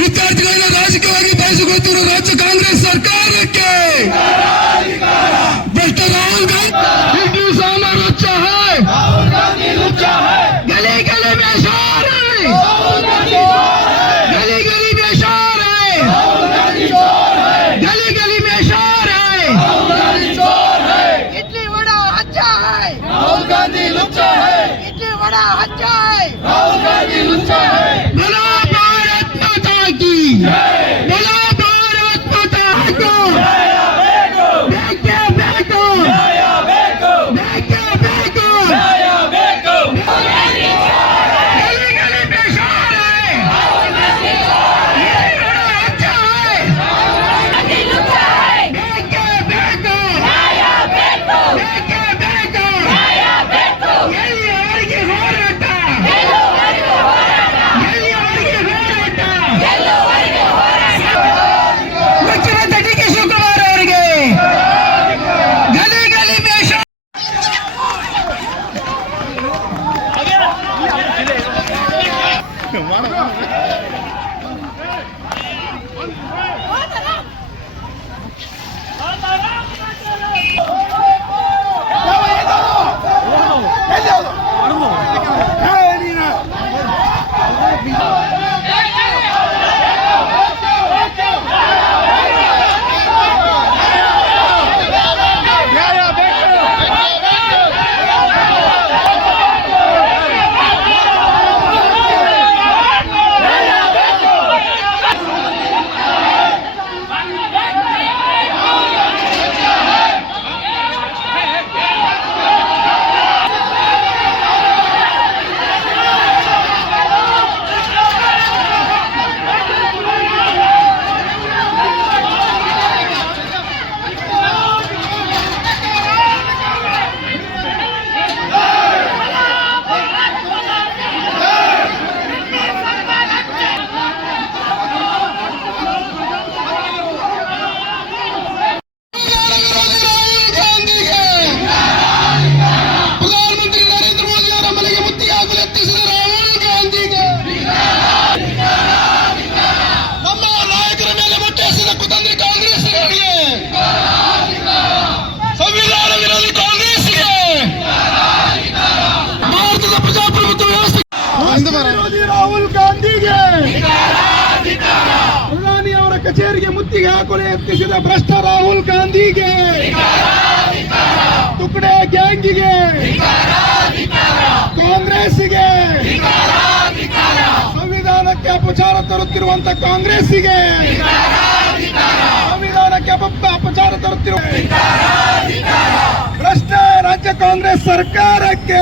ವಿದ್ಯಾರ್ಥಿಗಳನ್ನ ರಾಜಕೀಯವಾಗಿ ಬಳಸಿಕೊಳ್ಳುತ್ತಿರುವ ರಾಜ್ಯ ಕಾಂಗ್ರೆಸ್ ಸರ್ಕಾರಕ್ಕೆ ಭ್ರಷ್ಟ ರಾಹುಲ್ ಗಾಂಧಿ सामर लुच्चा है, गली गली में शोर है, गली गली में शोर है, गली गली में शोर है, इडली वड़ा अच्छा है, राहुल गांधी लुच्चा है, इडली वड़ा अच्छा है, राहुल गांधी लुच्चा है। बोलो भारत माता की, बोलो भारत माता की, ರಾಹುಲ್ ಗಾಂಧಿಗೆ ಪ್ರಧಾನಿ ಅವರ ಕಚೇರಿಗೆ ಮುತ್ತಿಗೆ ಹಾಕಲು ಯತ್ನಿಸಿದ ಭ್ರಷ್ಟ ರಾಹುಲ್ ಗಾಂಧಿಗೆ, ತುಕಡೆ ಗ್ಯಾಂಗಿಗೆ, ಕಾಂಗ್ರೆಸ್ಸಿಗೆ, ಸಂವಿಧಾನಕ್ಕೆ ಅಪಚಾರ ತರುತ್ತಿರುವಂತ ಕಾಂಗ್ರೆಸ್ಸಿಗೆ, ಸಂವಿಧಾನಕ್ಕೆ ಅಪಚಾರ ತರುತ್ತಿರುವ ಭ್ರಷ್ಟ ರಾಜ್ಯ ಕಾಂಗ್ರೆಸ್ ಸರ್ಕಾರಕ್ಕೆ